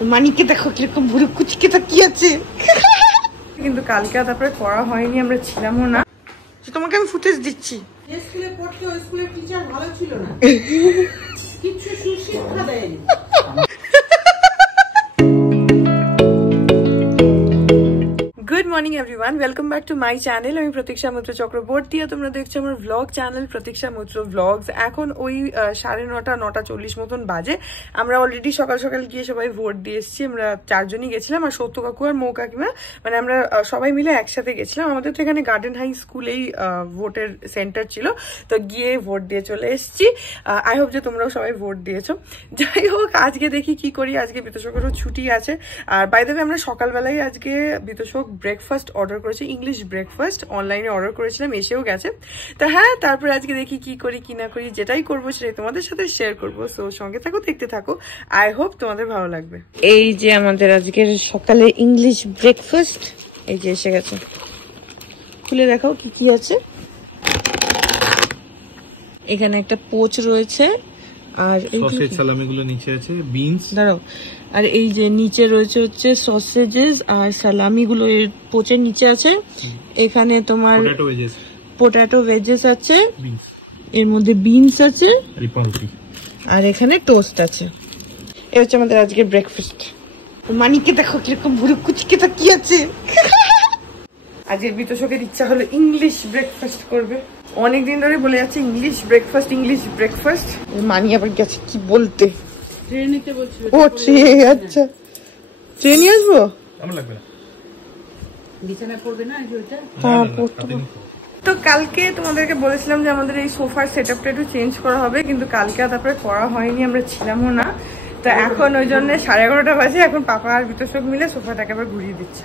মানিকে দেখো কিরকম ভুরু কুচকে তাকিয়ে আছে। কিন্তু কালকে তারপরে করা হয়নি, আমরা ছিলামও না। তোমাকে আমি ফুটেজ দিচ্ছি। স্কুলে পড়তে ওই স্কুলের টিচার ভালো ছিল না, কিছু সুশিক্ষা দেয়নি। Good morning everyone, welcome back to my channel. আমি প্রতীক্ষা মৈত্র চক্রবর্তী, তোমরা দেখছো আমার ভ্লগ চ্যানেল প্রতীক্ষা মৈত্র ভ্লগস। এখন ওই 9:30 9:40 মতন বাজে। আমরা অলরেডি সকাল সকাল গিয়ে সবাই ভোট দিয়ে এসেছি। আমরা 4 জনই গেছিলাম, আর সত্য কাকু আর মৌ কাকিমা, মানে আমরা সবাই মিলে একসাথে গেছিলাম। আমাদের তো এখানে গার্ডেন হাই স্কুলেই ভোটের সেন্টার ছিল, তো গিয়ে ভোট দিয়ে চলে এসেছি। আই হোপ যে তোমরাও সবাই ভোট দিয়েছো। যাই হোক, আজকে দেখি কি করি। আজকে বিতোষকেরও ছুটি আছে। আর বাই দ্য ওয়ে, আমরা সকালবেলায় আজকে বিতোষক ব্রেকফাস্ট অর্ডার করেছি, ইংলিশ ব্রেকফাস্ট অনলাইনে অর্ডার করেছিলাম, এসেও গেছে। তো হ্যাঁ, তারপরে আজকে দেখি কি করি কি না করি, যেটাই করবো সেটাই তোমাদের সাথে শেয়ার করবো। সো সঙ্গে থাকো, দেখতে থাকো। আই হোপ তোমাদের ভালো লাগবে। এই যে আমাদের আজকের সকালে ইংলিশ ব্রেকফাস্ট, এই যে এসে গেছে। খুলে দেখাও কি কি আছে। এখানে একটা পোচ রয়েছে, আর সসেজ সালামিগুলো নিচে আছে, বিনস দাঁড়াও, আর এই যে নিচে রয়েছে হচ্ছে সসেজেস আর সালামি গুলো এর পোচের নিচে আছে। এখানে তোমার পোটাটো ভেজেস আছে, এর মধ্যে বিনস আছে, আর এখানে টোস্ট আছে। এই হচ্ছে আমাদের আজকের ব্রেকফাস্ট। মানিকে দেখো কিরকম ভুরু কুচকে তাকিয়ে আছে। আজকে বিতোষকের ইচ্ছা হলো ইংলিশ ব্রেকফাস্ট করবে। অনেকদিন ধরে বলে যাচ্ছে ইংলিশ ব্রেকফাস্ট ইংলিশ ব্রেকফাস্ট। মানি আবার গেছে কি বলতে, ট্রেনেতে বলছিল। ও ট্রেন, আচ্ছা ট্রেনে আসবো। আমার লাগবে না, বিছানা করবে না ওটা। হ্যাঁ, তো কালকে তোমাদেরকে বলেছিলাম যে আমাদের এই সোফার সেটআপটা একটু চেঞ্জ করা হবে, কিন্তু কালকে তারপরে করা হয়নি, আমরা ছিলামও না। তো এখন ওই জন্য 11:30 বাজে, এখন পাপা আর বিতোষক মিলে সোফাটাকে আবার ঘুরিয়ে দিচ্ছে।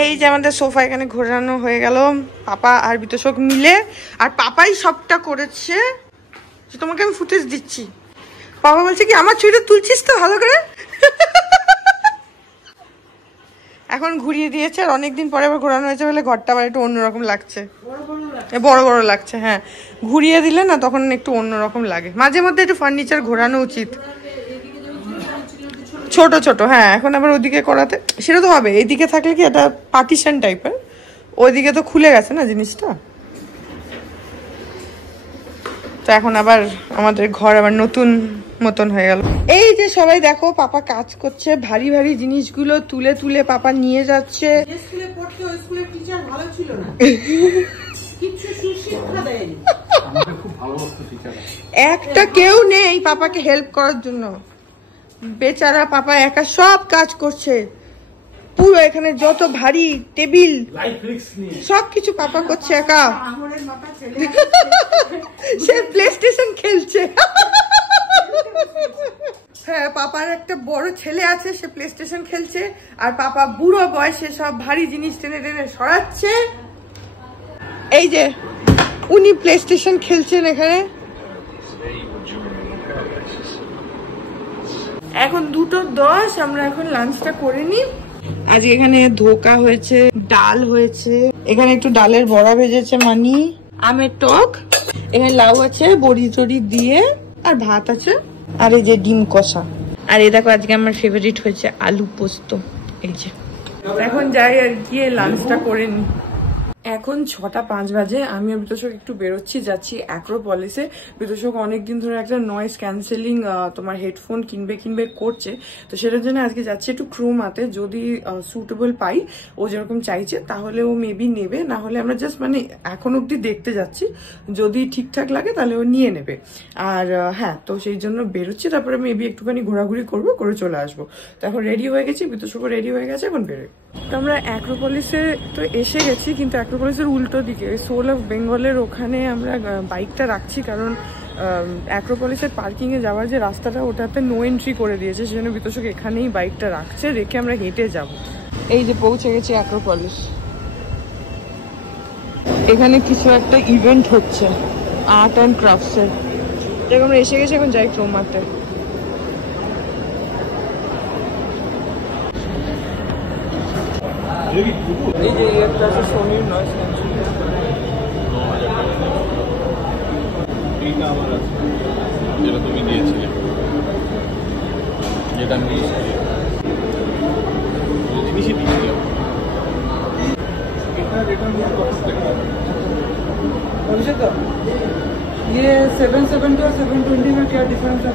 এই যে আমাদের সোফা এখানে ঘোরানো হয়ে গেল পাপা আর বিতোষক মিলে, আর পাপাই সবটা করেছে। তোমাকে আমি ফুটেজ দিচ্ছি। পাপা বলছে কি আমার ছবিটা তুলছিস তো ভালো করে। এখন ঘুরিয়ে দিয়েছে, আর অনেকদিন পরে আবার ঘোরানো হয়েছে বলে ঘরটা আবার একটু অন্যরকম লাগছে, বড় বড় লাগছে। হ্যাঁ, ঘুরিয়ে দিলে না তখন একটু অন্যরকম লাগে। মাঝে মধ্যে একটু ফার্নিচার ঘোরানো উচিত, ছোট ছোট। হ্যাঁ, এখন আবার ওদিকে করাতে সেটা তো হবে। এইদিকে থাকলে কি এটা পার্টিশন টাইপের, ওইদিকে তো খুলে গেছে না জিনিসটা। তো এখন আবার আমাদের ঘর আবার নতুন মতন হয়ে গেল। এই যে সবাই দেখো, পাপা কাজ করছে, ভারী ভারী জিনিসগুলো তুলে তুলে পাপা নিয়ে যাচ্ছে। স্কুলে পড়তে ওই স্কুলের টিচার ভালো ছিল না, কিছু সুশিক্ষা দেয়নি। আমাদের খুব ভালোবাসতো টিচার, একটা কেউ নেই পাপাকে হেল্প করার জন্য। বেচারা পাপা একা সব কাজ করছে, পুরো এখানে যত ভারী টেবিল সবকিছু পাপা করছে একা। সে প্লে স্টেশন খেলছে। হ্যাঁ, পাপার একটা বড় ছেলে আছে, সে প্লে স্টেশন খেলছে, আর পাপা বুড়ো বয়সে সব ভারী জিনিস টেনে টেনে সরাচ্ছে। এই যে উনি প্লে স্টেশন খেলছেন এখানে। এখন 2:10, আমরা এখন লাঞ্চটা করে নি। আজকে এখানে ধোকা হয়েছে, ডাল হয়েছে, এখানে একটু ডালের বড়া ভেজেছে মানি, আমের টক, এখানে লাউ আছে বড়ি টড়ি দিয়ে, আর ভাত আছে, আর এই যে ডিম কষা। আর এই দেখো আজকে আমার ফেভারিট হয়েছে আলু পোস্ত। এই যে এখন যাই আর গিয়ে লাঞ্চটা করে নি। এখন 6:05 বাজে। আমি আর বিতোষক একটু বেরোচ্ছি, যাচ্ছি অ্যাক্রোপলিসে। বিতোষক অনেকদিন ধরে একটা নয়েজ ক্যান্সেলিং তোমার হেডফোন কিনবে করছে, তো সেটার জন্য আজকে যাচ্ছি একটু ক্রোমাতে। যদি সুটেবল পাই, ও যেরকম চাইছে, তাহলে ও মেবি নেবে, না হলে আমরা জাস্ট মানে এখন অব্দি দেখতে যাচ্ছি, যদি ঠিকঠাক লাগে তাহলে ও নিয়ে নেবে। আর হ্যাঁ, তো সেই জন্য বেরোচ্ছি, তারপরে মেবি একটুখানি ঘোরাঘুরি করবো, করে চলে আসবো। তো এখন রেডি হয়ে গেছি, বিতোষকও রেডি হয়ে গেছে, এখন বেরোই। তো আমরা অ্যাক্রোপলিসে তো এসে গেছি, কিন্তু অ্যাক্রোপলিসের উল্টো দিকে সোল অফ বেঙ্গলের ওখানে আমরা বাইকটা রাখছি, কারণ অ্যাক্রোপলিসের পার্কিং এ যাওয়ার যে রাস্তাটা, ওটাতে নো এন্ট্রি করে দিয়েছে, সেজন্য বিতোষক এখানেই বাইকটা রাখছে, রেখে আমরা হেঁটে যাব। এই যে পৌঁছে গেছি অ্যাক্রোপলিস। এখানে কিছু একটা ইভেন্ট হচ্ছে, আর্ট অ্যান্ড ক্রাফটসের। দেখো আমরা এসে গেছি, এখন যাই ক্রোমাতে। এই যে একটা আছে সোনির নয়েজ ক্যান্সেলিং। এইটা আমার আছে, যেটা তুমি দিয়েছিলে, যেটা আমি জিনিসই দিয়েছিলাম। এটা রিটার্ন করতে अभिषेक ये 770 और 720 में क्या डिफरेंस है?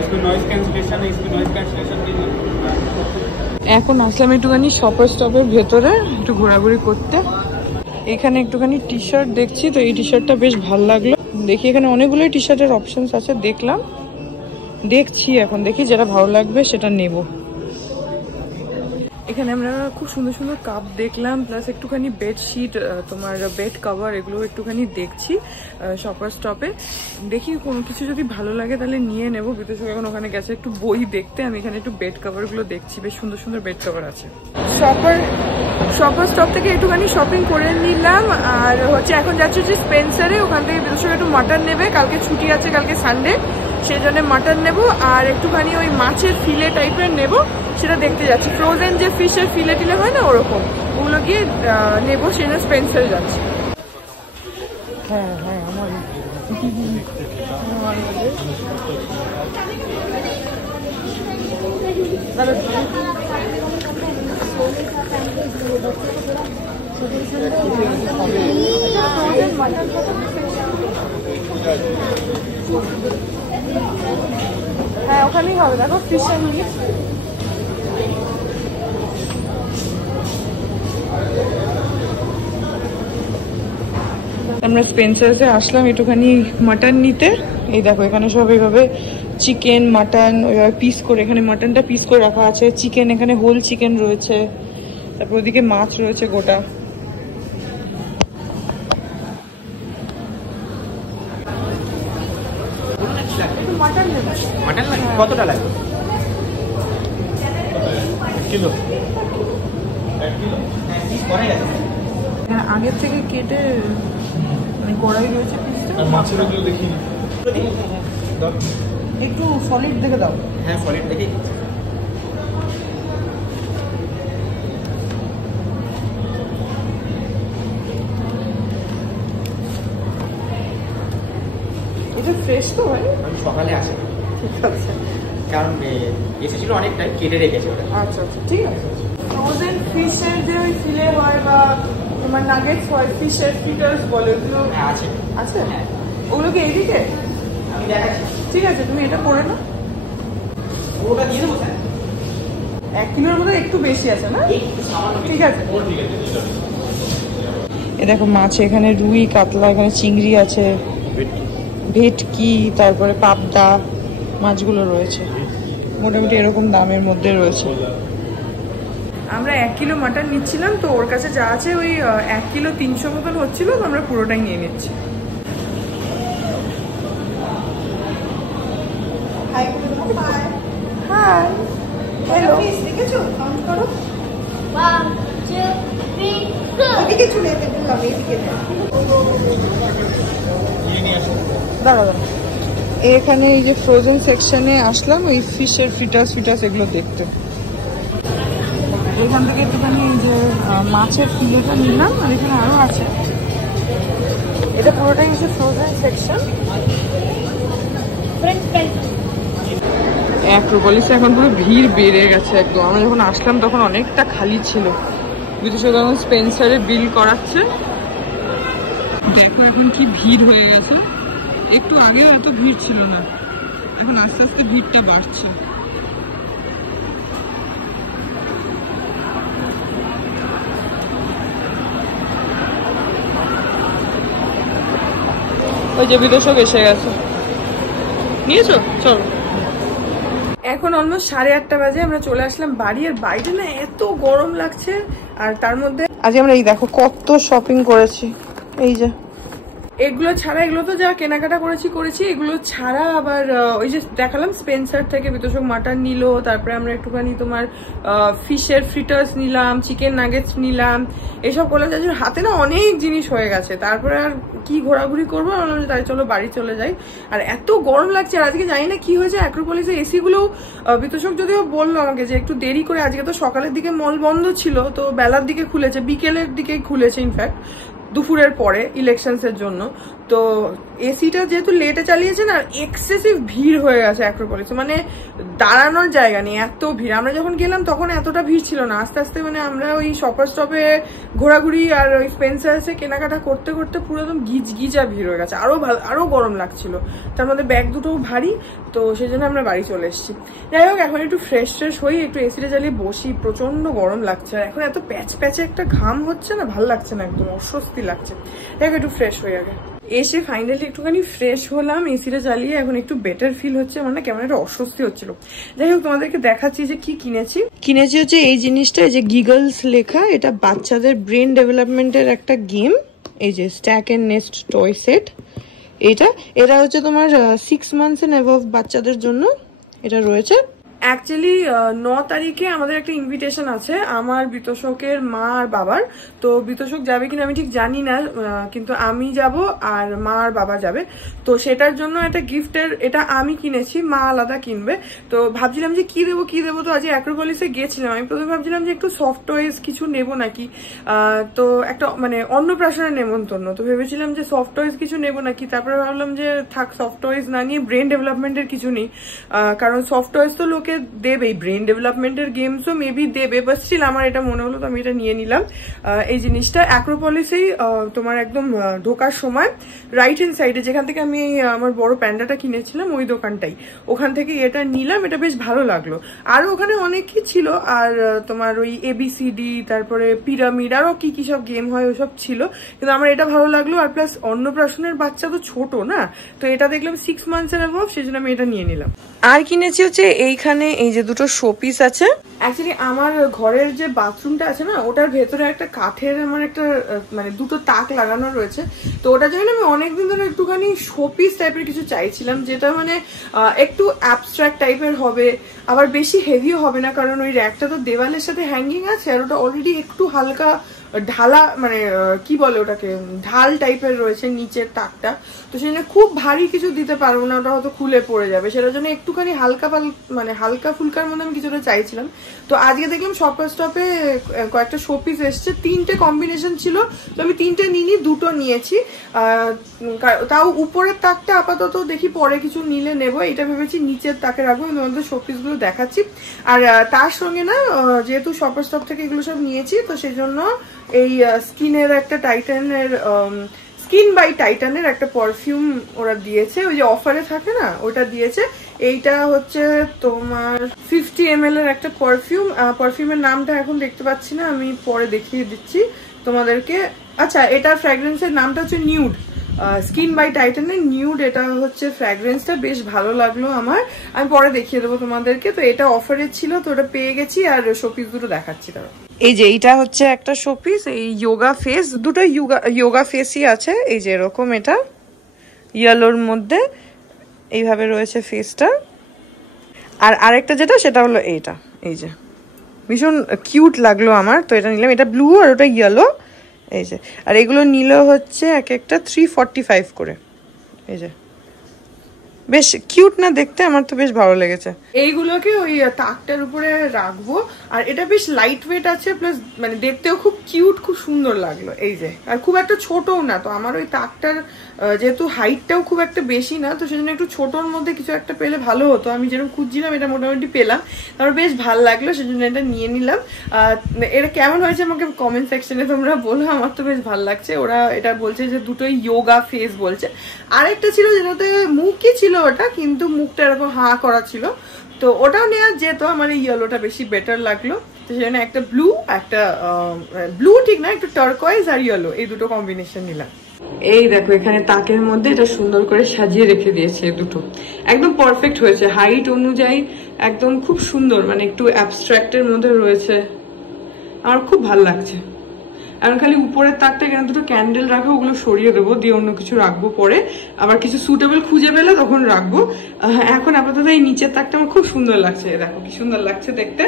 इसमें नॉइज कैंसलेशन है, इसमें नॉइज कैंसलेशन नहीं है। এখন আসলাম একটুখানি শপার স্টপের ভেতরে একটু ঘোরাঘুরি করতে। এখানে একটুখানি টি শার্ট দেখছি, তো এই টি শার্টটা বেশ ভালো লাগলো। দেখি এখানে অনেকগুলোই টি শার্টের অপশনস আছে, দেখছি এখন দেখি যেটা ভালো লাগবে সেটা নেব। এখানে আমরা খুব সুন্দর সুন্দর কাপ দেখলাম, প্লাস একটুখানি বেডশিট, তোমার বেড কভার, এগুলো একটুখানি দেখছি শপার স্টপে। দেখি কোনো কিছু যদি ভালো লাগে তাহলে নিয়ে নেবো। বিদেশে এখন ওখানে গেছে একটু বই দেখতে, আমি এখানে একটু বেড কভারগুলো দেখছি, বেশ সুন্দর সুন্দর বেড কভার আছে। শপার স্টপ থেকে একটুখানি শপিং করে নিলাম। আর হচ্ছে এখন যাচ্ছি হচ্ছে স্পেন্সারে, ওখান থেকে বিদেশে একটু মাটন নেবে, কালকে ছুটি আছে, কালকে সানডে, সেই জন্য মাটন নেবো। আর একটুখানি ওই মাছের ফিলে টাইপের নেবো, সেটা দেখতে যাচ্ছি। ফ্রোজেন যে ফিশের ফিলে টিলে হয় না ওরকম, ওগুলো গিয়ে নেবো, সেই জন্য স্পেন্সারে যাচ্ছি। হ্যাঁ হ্যাঁ আমার হ্যাঁ ওখানেই হবে, দেখো ফিশ এন্ড মিট। আমরা স্পেন্সার্সে আসলাম একটুখানি মাটন নিতে। এই দেখো এখানে সব এইভাবে চিকেন মাটন ওইভাবে পিস করে, এখানে মাটনটা পিস করে রাখা আছে, চিকেন এখানে হোল চিকেন রয়েছে, তারপর ওদিকে মাছ রয়েছে গোটা। মাটন লাগে কতটা লাগবে? কিলো আগের থেকে কেটে মানে কড়াই রয়েছে পিসটা। মাছের ওগুলো দেখি একটু সলিড দেখে দাও। হ্যাঁ সলিড দেখে। এটা ফ্রেশ তো ভাই? আমি সকালে আসি, ঠিক আছে, কারণ এসেছিল অনেকটাই, কেটে রেখেছে ওটা। আচ্ছা আচ্ছা ঠিক আছে। ফ্রোজেন ফিশের যে ওই ফিলে হয় বা তোমার নাগেটস হয়, ফিশের ফিটার্স বলে, ওগুলো হ্যাঁ আছে আছে? হ্যাঁ ওগুলো কি এদিকে? আমি দেখাচ্ছি। ঠিক আছে তুমি এটা করে নাও। ওটা দিয়ে দেবো স্যার? 1 কিলোর মধ্যে একটু বেশি আছে না? ঠিক আছে। এ দেখো মাছ, এখানে রুই কাতলা, এখানে চিংড়ি আছে, ভেটকি, তারপরে পাবদা মাছগুলো রয়েছে, মোটামুটি এরকম দামের মধ্যে রয়েছে। আমরা 1 কিলো মাটন নিচ্ছিলাম, তো ওর কাছে যা আছে ওই 1 কিলো 300 মতন হচ্ছিল, তো আমরা পুরোটাই নিয়ে নিচ্ছি। হাই হ্যালো, দেখেছো কাউন্ট করো। 1 2 3 go. এদিকে চলে যেতে বললাম, এদিকে দাঁড়া। এখানে এই যে ফ্রোজেন সেকশনে আসলাম ওই ফিশের ফিটার্স এগুলো দেখতে। এখান থেকে একটুখানি এই যে মাছের ফিলেটা নিলাম, আর এখানে আরো আছে। এটা পুরোটাই হচ্ছে ফ্রোজেন সেকশন। অ্যাক্রোপলিসে এখন পুরো ভিড় বেড়ে গেছে একদম। আমরা যখন আসলাম তখন অনেকটা খালি ছিল। বিশেষ করে এখন স্পেন্সারে বিল করাচ্ছে, দেখো এখন কি ভিড় হয়ে গেছে। একটু আগে এত ভিড় ছিল না, এখন আস্তে আস্তে ভিড়টা বাড়ছে। ওই যে বিদেশক এসে গেছে, নিয়েছো? চলো। এখন অলমোস্ট 8:30 বাজে, আমরা চলে আসলাম বাড়ি। আর বাইরে না এত গরম লাগছে, আর তার মধ্যে আজ আমরা এই দেখো কত শপিং করেছি। এই যে এগুলো ছাড়া, এগুলো তো যা কেনাকাটা করেছি, এগুলো ছাড়া আবার ওই যে দেখালাম স্পেন্সার থেকে বিতোষক মাটন নিল, তারপরে আমরা একটুখানি তোমার ফিশের ফ্রিটার্স নিলাম, চিকেন নাগেটস নিলাম, এসব করলাম। যার জন্য হাতে না অনেক জিনিস হয়ে গেছে, তারপরে আর কি ঘোরাঘুরি করবো, বললাম যে তাই চলো বাড়ি চলে যাই। আর এত গরম লাগছে, আর আজকে জানি না কি হয়েছে, অ্যাক্রোপলিসের এসি গুলো বিতোষক যদিও বললো আমাকে যে একটু দেরি করে, আজকে তো সকালের দিকে মল বন্ধ ছিল, তো বেলার দিকে খুলেছে, বিকেলের দিকে খুলেছে, ইনফ্যাক্ট দুপুরের পরে ইলেকশনস এর জন্য। তো এসিটা যেহেতু লেটে চালিয়েছে না, এক্সেসিভ ভিড় হয়ে গেছে অ্যাক্রোপলিসে, মানে দাঁড়ানোর জায়গা নেই, এত ভিড়। আমরা যখন গেলাম তখন এতটা ভিড় ছিল না, আস্তে আস্তে মানে আমরা ওই শপার স্টপে ঘোরাঘুরি আর ওই স্পেন্সার্সে কেনাকাটা করতে করতে পুরো একদম গিজগিজা ভিড় হয়ে গেছে, আরো গরম লাগছিল। তার মধ্যে ব্যাগ দুটোও ভারী, তো সেই জন্য আমরা বাড়ি চলে এসেছি। যাই হোক, এখন একটু ফ্রেশ হই, একটু এসিটা জ্বালিয়ে বসি, প্রচন্ড গরম লাগছে। আর এখন এত প্যাচে একটা ঘাম হচ্ছে না, ভালো লাগছে না, একদম অস্বস্তি লাগছে। দেখো একটু ফ্রেশ হয়ে আগে এসে ফাইনালি একটুখানি ফ্রেশ হলাম, এসিটা চালিয়ে এখন একটু বেটার ফিল হচ্ছে, মানে কেমন একটা অস্বস্তি হচ্ছিল। যাই হোক, তোমাদেরকে দেখাচ্ছি যে কি কিনেছি হচ্ছে এই জিনিসটা, এই যে গিগলস লেখা, এটা বাচ্চাদের ব্রেন ডেভেলপমেন্টের একটা গেম, এই যে stack and nest toy set. এটা হচ্ছে তোমার 6 months and above বাচ্চাদের জন্য এটা রয়েছে। অ্যাকচুয়ালি 9 তারিখে আমাদের একটা ইনভিটেশন আছে আমার, বিতোষকের মা আর বাবার। তো বিতোষক যাবে কিনা আমি ঠিক জানি না, কিন্তু আমি যাব আর মা আর বাবা যাবে। তো সেটার জন্য একটা গিফটের, এটা আমি কিনেছি, মা আলাদা কিনবে। তো ভাবছিলাম যে কি দেবো। তো আজ অ্যাক্রোপলিসে গেছিলাম, আমি প্রথমে ভাবছিলাম যে একটু সফট টয়েস কিছু নেবো নাকি, তো একটা মানে অন্নপ্রাশনের নেমন্তন্ন, তো ভেবেছিলাম যে সফট টয়েস কিছু নেবো নাকি। তারপরে ভাবলাম যে থাক, সফট টয়েস না নিয়ে ব্রেন ডেভেলপমেন্টের কিছু নেই, কারণ সফট টয়েস তো লোকে দেবে, ব্রেন ডেভেলপমেন্টের গেমসও মেবি দেবে, বাট স্টিল আমার এটা মনে হলো, তো আমি এটা নিয়ে নিলাম। এই জিনিসটা অ্যাক্রোপলিসেই তোমার একদম ঢোকার সময় রাইট হ্যান্ড সাইডে, যেখান থেকে আমি আমার বড় প্যান্ডাটা কিনেছিলাম ওই দোকানটাই, ওখান থেকে এটা নিলাম। এটা বেশ ভালো লাগলো। আরো ওখানে অনেক কি ছিল, আর তোমার ওই ABCD, তারপরে পিরামিড, আরো কি সব গেম হয় ওসব ছিল, কিন্তু আমার এটা ভালো লাগলো। আর প্লাস অন্নপ্রাশনের বাচ্চা তো ছোট না, তো এটা দেখলাম 6 months and above, সেই জন্য আমি এটা নিয়ে নিলাম। আর কিনেছি হচ্ছে এইখানে এই যে দুটো শোপিস আছে। অ্যাকচুয়ালি আমার ঘরের যে বাথরুমটা আছে না, ওটার ভেতরে একটা কাঠের আমার একটা মানে দুটো তাক লাগানো রয়েছে, তো ওটার জন্য আমি অনেকদিন ধরে একটুখানি শোপিস টাইপের কিছু চাইছিলাম, যেটা মানে একটু অ্যাবস্ট্রাক্ট টাইপের হবে, আবার বেশি হেভিও হবে না, কারণ ওই র্যাকটা তো দেওয়ালের সাথে হ্যাঙ্গিং আছে, আর ওটা অলরেডি একটু হালকা ঢালা, মানে কি বলে ওটাকে, ঢাল টাইপের রয়েছে নিচের তাকটা, তো সেজন্য খুব ভারী কিছু দিতে পারবো না, ওটা হয়তো খুলে পড়ে যাবে, সেটার জন্য একটুখানি মানে হালকা ফুলকার মধ্যে আমি কিছুটা চাইছিলাম। তো আজকে দেখলাম শপার স্টপে কয়েকটা শোপিস এসছে, 3টে কম্বিনেশন ছিল, তো আমি 3টে নিইনি, 2টো নিয়েছি। তাও উপরের তাকটা আপাতত দেখি পরে কিছু নিলে নেবো, এটা ভেবেছি নিচের তাকে রাখবো। আমি তোমাদের শোপিস গুলো দেখাচ্ছি। আর তার সঙ্গে না, যেহেতু শপার স্টপ থেকে এগুলো সব নিয়েছি, তো সেই জন্য এই স্কিনের একটা টাইটানের স্কিন বাই টাইটানের একটা পারফিউম ওরা দিয়েছে, ওই যে অফারে থাকে না, ওটা দিয়েছে। এইটা হচ্ছে তোমার 50 ml এর একটা পারফিউম। পারফিউমের নামটা এখন দেখতে পাচ্ছি না, আমি পরে দেখিয়ে দিচ্ছি তোমাদেরকে। আচ্ছা, এটার ফ্র্যাগ্রেন্সের নামটা হচ্ছে নিউড, স্কিন বাই টাইটানের নিউড, এটা হচ্ছে ফ্র্যাগ্রেন্সটা, বেশ ভালো লাগলো আমার, আমি পরে দেখিয়ে দেবো তোমাদেরকে। তো এটা অফারে ছিল, তো ওটা পেয়ে গেছি। আর শোপিস দুটো দেখাচ্ছি তারা। এই যে এইটা হচ্ছে একটা শোপিস, এই যোগা ফেস, দুটো যোগা ফেসই আছে, এই যে এরকম, এটা ইয়েলোর মধ্যে এইভাবে রয়েছে ফেসটা। আর আরেকটা যেটা, সেটা হলো এইটা, এই যে ভীষণ কিউট লাগলো আমার, তো এটা নিলাম। এটা ব্লু আর ওটা ইয়েলো, এই যে। আর এগুলো নিল হচ্ছে এক একটা 345 করে, এই যে বেশ কিউট না দেখতে, আমার তো বেশ ভালো লেগেছে। এইগুলোকে ওই তাকটার উপরে রাখবো, আর এটা বেশ লাইট ওয়েট আছে, প্লাস মানে দেখতেও খুব কিউট, খুব সুন্দর লাগলো, এই যে। আর খুব একটা ছোটও না, তো আমার ওই তাকটার যেহেতু হাইটটাও খুব একটা বেশি না, তো সেজন্য একটু ছোটোর মধ্যে কিছু একটা পেলে ভালো হতো। আমি যেরকম খুঁজছিলাম, এটা মোটামুটি পেলাম, আমার বেশ ভালো লাগলো, সেজন্য এটা নিয়ে নিলাম। এটা কেমন হয়েছে আমাকে কমেন্ট সেকশনে তোমরা বলো, আমার তো বেশ ভালো লাগছে। ওরা এটা বলছে যে দুটোই যোগা ফেস বলছে। আরেকটা ছিল যেটাতে মুখই ছিল ওটা, কিন্তু মুখটা এরকম হা করা ছিল, তো ওটাও নেওয়া যেত। আমার এই ইয়েলোটা বেশি বেটার লাগলো, তো সেজন্য একটা ব্লু, একটা ব্লু ঠিক না, একটু টার্কোয়াইজ আর ইয়েলো, এই দুটো কম্বিনেশন নিলাম। এই দেখো, এখানে তাকের মধ্যে এটা সুন্দর করে সাজিয়ে রেখে দিয়েছে, দুটো একদম পারফেক্ট হয়েছে, হাইট অনুযায়ী একদম খুব সুন্দর, মানে একটু অ্যাবস্ট্রাক্টের মধ্যে রয়েছে, আমার খুব ভালো লাগছে। এখন খালি উপরের তাকটা এখানে দুটো ক্যান্ডেল রাখবো, ওগুলো সরিয়ে দেবো, দিয়ে অন্য কিছু রাখবো পরে, আবার কিছু সুটেবল খুঁজে পেলে তখন রাখবো। এখন আপাতত এই নিচের তাকটা আমার খুব সুন্দর লাগছে, দেখো কি সুন্দর লাগছে দেখতে।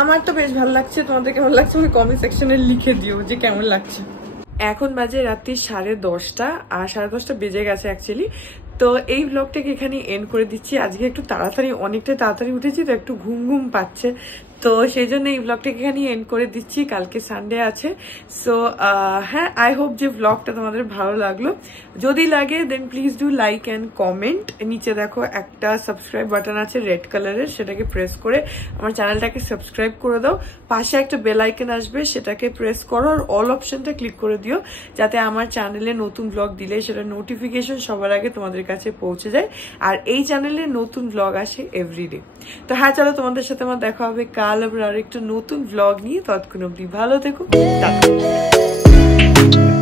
আমার তো বেশ ভালো লাগছে, তোমাদের কেমন লাগছে আমি কমেন্ট সেকশনে লিখে দিও যে কেমন লাগছে। এখন বাজে রাত্রি 10:30 আর 10:30 বেজে গেছে অ্যাকচুয়ালি। তো এই ব্লগটাকে এখানে এন্ড করে দিচ্ছি। আজকে একটু তাড়াতাড়ি, অনেকটা তাড়াতাড়ি উঠেছি তো একটু ঘুম ঘুম পাচ্ছে, তো সেই জন্য এই ব্লগটাকে এখানে এন্ড করে দিচ্ছি। কালকে সানডে আছে, সো হ্যাঁ, আই হোপ যে ব্লগটা তোমাদের ভালো লাগলো। যদি লাগে দেন please do like and comment. নিচে দেখো একটা সাবস্ক্রাইব বাটন আছে রেড কালারের, সেটাকে প্রেস করে আমার চ্যানেলটাকে সাবস্ক্রাইব করে দাও। পাশে একটা বেল আইকন আসবে, সেটাকে প্রেস করো আর অল অপশনটা ক্লিক করে দিও, যাতে আমার চ্যানেলে নতুন ব্লগ দিলে সেটা নোটিফিকেশন সবার আগে তোমাদের কাছে পৌঁছে যায়। আর এই চ্যানেলে নতুন ব্লগ আসে এভরিডে। তো হ্যাঁ, চলো তোমাদের সাথে আমার দেখা হবে কাল আবার আরেকটা নতুন ব্লগ নিয়ে। ততক্ষণ অব্দি ভালো থেকো, টাটা।